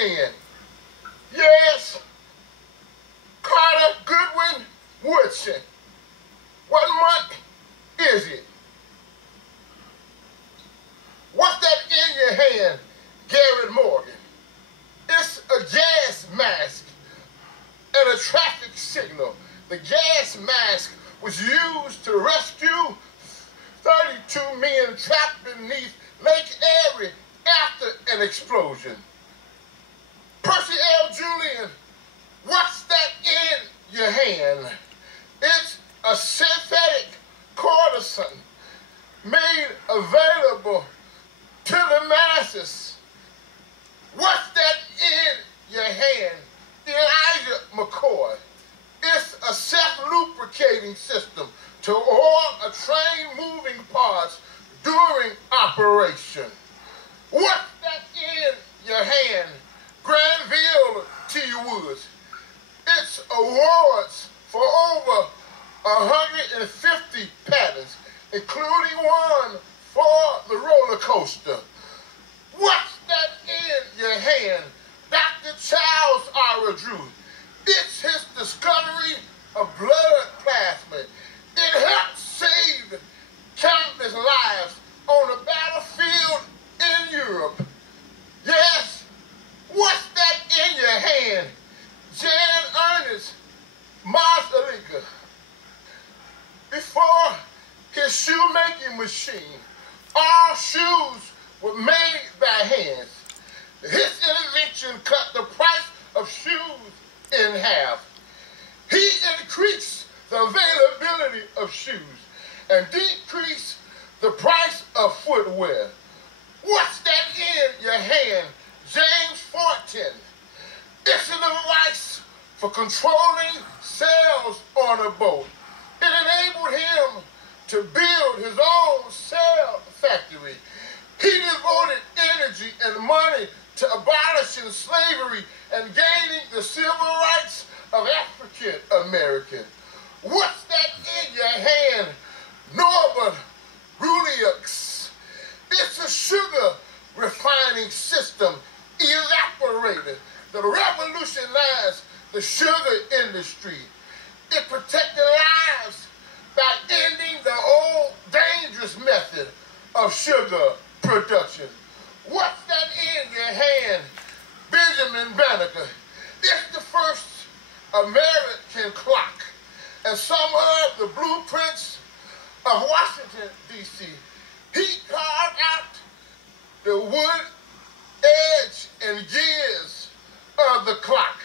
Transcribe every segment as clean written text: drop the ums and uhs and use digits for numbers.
end? Yes, Carter Goodwin Woodson. What month is it? What's that in your hand, Garrett Morgan? It's a gas mask and a traffic signal. The gas mask was used to rescue 32 men trapped beneath Lake Erie after an explosion. Percy L. Julian, what's that in your hand? It's a synthetic cortisone made available to the masses. What's that in your hand? Elijah McCoy. It's a self-lubricating system to oil a train moving parts during operation. What's that in your hand? Granville T. Woods. It's awards for over 150 patents, including one for the roller coaster. What's that in your hand? Dr. Charles R. Drew. It's his discovery of blood plasma. It helped save countless lives on the battlefield in Europe. Yes, what's that in your hand? Jan Ernest Marzalika. Before his shoemaking machine, all shoes were made by hands. His intervention cut the price of shoes in half. He increased the availability of shoes and decreased the price of footwear. What's that in your hand? James Fortin. It's a device for controlling sails on a boat. It enabled him to build his own sail factory. He devoted energy and money to abolishing slavery and gaining the civil rights of African Americans. What's that in your hand? Norbert Ruliux. It's a sugar refining system evaporator that revolutionized the sugar industry. It protected lives by ending the old dangerous method of sugar production. What's that in your hand? Benjamin Banneker. It's the first American clock and some of the blueprints of Washington, D.C. He carved out the wood edge and gears of the clock.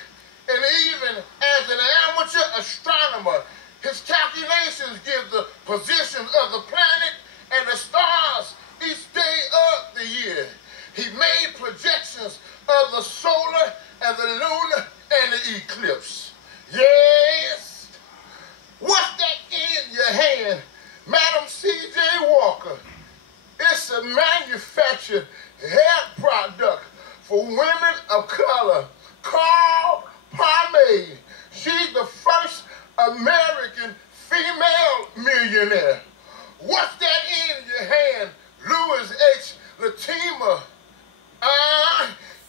And even as an amateur astronomer, his calculations give the positions of the planet and the stars each day of the year. He made projections of the solar and the lunar and the eclipse. Yes. What's that in your hand? Madam C.J. Walker. It's a manufactured hair product for women of color called Pomade. She's the first American female millionaire. What's that in your hand? Louis H. Latima.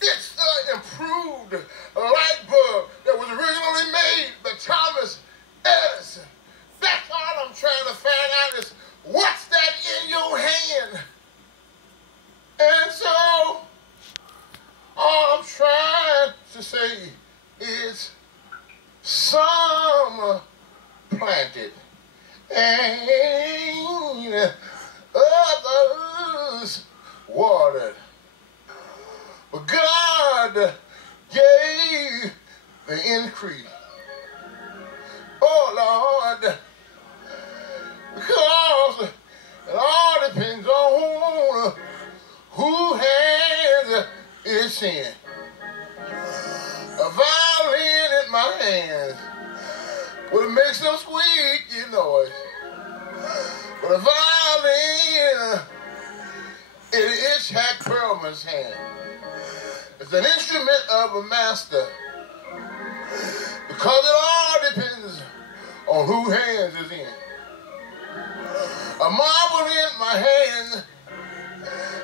It's an improved light bulb that was originally made by Thomas Edison. That's all I'm trying to find out is what's that in your hand? And so, all I'm trying to say is some planted and others watered. But God gave the increase. Oh Lord, because it all depends on who has its in. A violin in my hands will make some squeaky noise. But a violin in Itzhak Perlman's hand is an instrument of a master. Because it all depends on who hands is in. A marble in my hand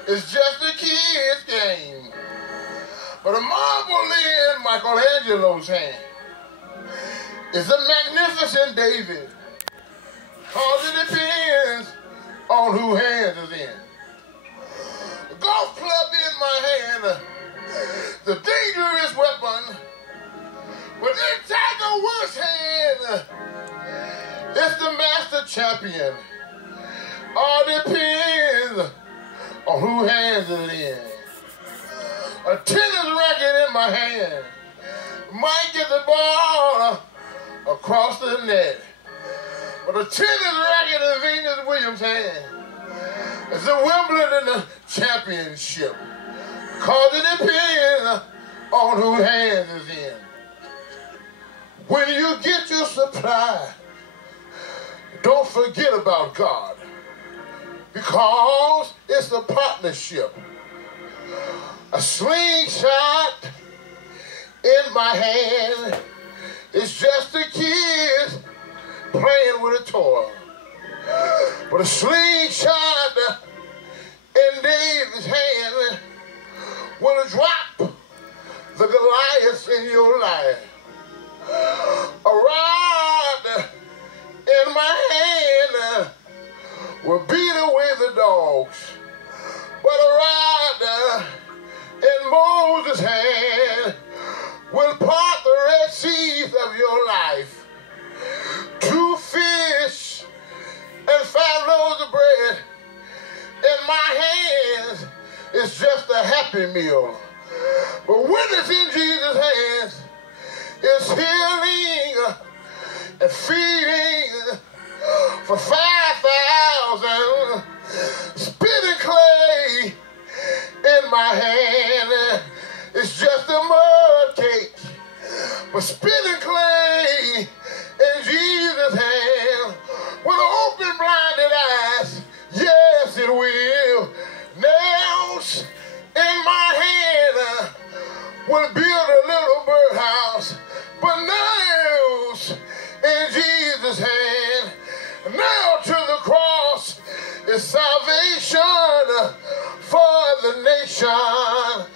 is just a kid's game. But a marble in Michelangelo's hand is a magnificent David. Cause it depends on whose hands is in. The golf club in my hand, the dangerous weapon. But in Tiger Woods' hand, it's the master champion. All depends on whose hands it in. A tennis racket in my hand might get the ball across the net. But a tennis racket in Venus Williams' hand is the Wimbledon championship. Cause it depends on whose hands is in. When you get your supply, don't forget about God. Because it's a partnership. A slingshot in my hand is just the kids playing with a toy. But a slingshot in David's hand will drop the Goliaths in your life. A rod in my hand will beat away the dogs. But a rod in Moses' hand will part the Red Seas of your life. 2 fish and 5 loaves of bread in my hands is just a happy meal. But when it's in Jesus' hands, it's healing and feeding for 5,000. Spitting clay in my hand, it's just a mud cake. But spitting clay in Jesus' hand will open blinded eyes. Yes, it will. Nails in my hand will build a little birdhouse. But nails in Jesus' hand, nailed to the cross is salvation for the nation.